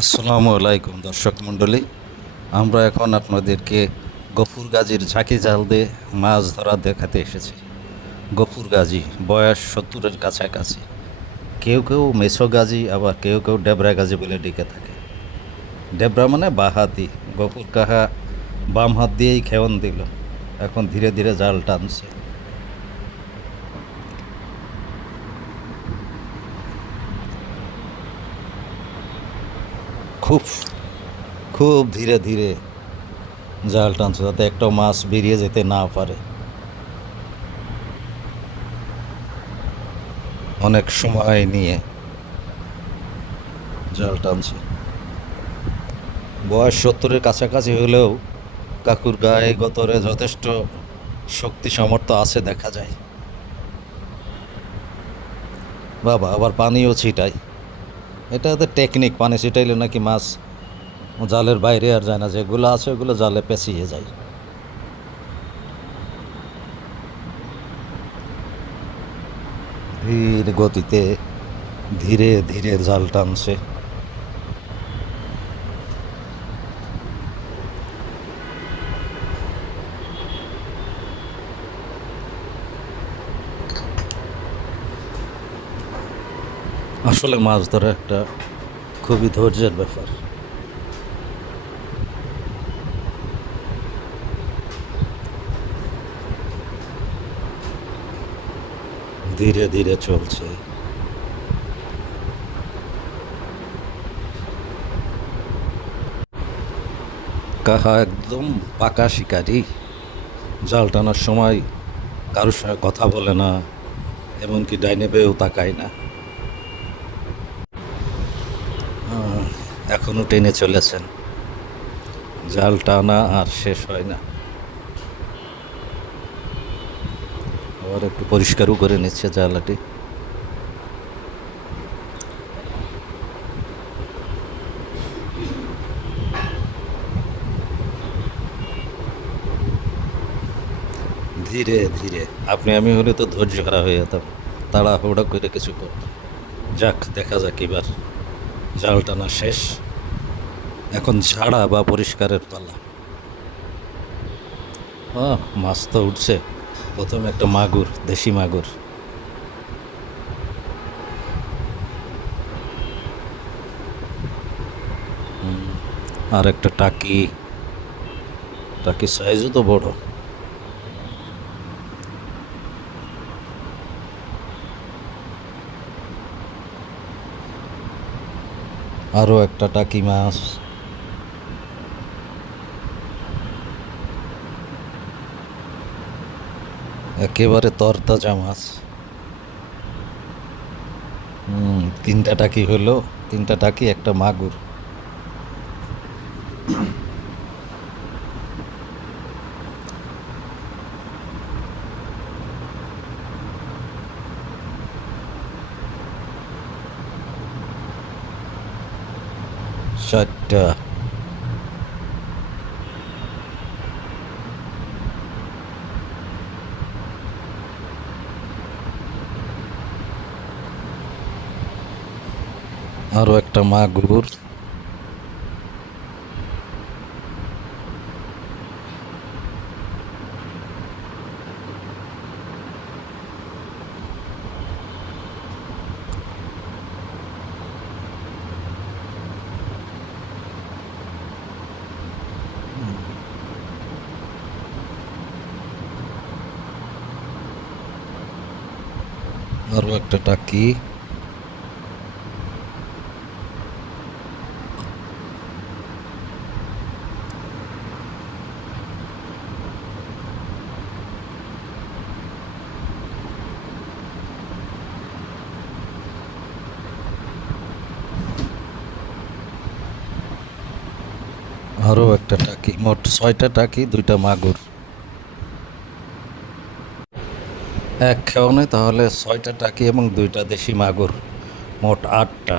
আসসালামু আলাইকুম দর্শক মণ্ডলী। আমরা এখন আপনাদেরকে গফুর গাজীর ঝাঁকি জাল দিয়ে মাছ ধরা দেখাতে এসেছি। গফুর গাজী বয়স সত্তরের কাছাকাছি। কেউ কেউ মেছো গাজী, আবার কেউ কেউ ডেবরা গাজী বলে ডেকে থাকে। ডেবরা মানে বাহাতি। গফুর কাহা বাম হাত দিয়েই খেয়ন দিল। এখন ধীরে ধীরে জাল টানছে। খুব খুব ধীরে ধীরে জাল টানছে যাতে একটা মাছ বেরিয়ে যেতে না পারে। অনেক সময় নিয়ে জাল টানছে। বয়স সত্তরের কাছাকাছি হলেও কাকুর গায়ে গতরে যথেষ্ট শক্তি সামর্থ্য আছে দেখা যায়। বাবা, আবার পানিও ছিটাই এটা তো টেকনিক পানি ছিটাইলে নাকি মাছ জালের বাইরে আর যায় না, যেগুলো আছে ওগুলো জালে পেঁচিয়ে যায়। ধীর গতিতে ধীরে ধীরে জাল টানছে। আসলে মাছ ধরা একটা খুবই ধৈর্যের ব্যাপার। ধীরে ধীরে চলছে। কাহা একদম পাকা শিকারি। জাল টানার সময় কারোর সঙ্গে কথা বলে না, এমনকি ডাইনে পেয়েও তাকায় না। আহ, এখনও টেনে চলেছেন। জাল টানা আর শেষ হয় না। আবার একটু পরিষ্কারও করে নিচ্ছে জালাটি। ধীরে ধীরে। আপনি আমি হলে তো ধৈর্য হারা হয়ে যেতাম। তাড়াহুড়া করে কিছু করতাম। যাক দেখা যাক এবার। জাল টানা শেষ। এখন ঝাড়া বা পরিষ্কারের পালা। মাছ তো উঠছে। প্রথম একটা মাগুর, দেশি মাগুর। আর একটা টাকি। টাকি সাইজও তো বড়। আরও একটা টাকি মাছ। একেবারে তরতাজা মাছ। হুম তিনটা টাকি হলো? তিনটা টাকি একটা মাগুর? চারটা আরও একটা মাগুর আরও একটা টাকি আরও একটা টাকি, মোট ছয়টা টাকি, দুইটা মাগুর। এক খেওয়ানে তাহলে ছয়টা টাকি এবং দুইটা দেশি মাগুর, মোট আটটা।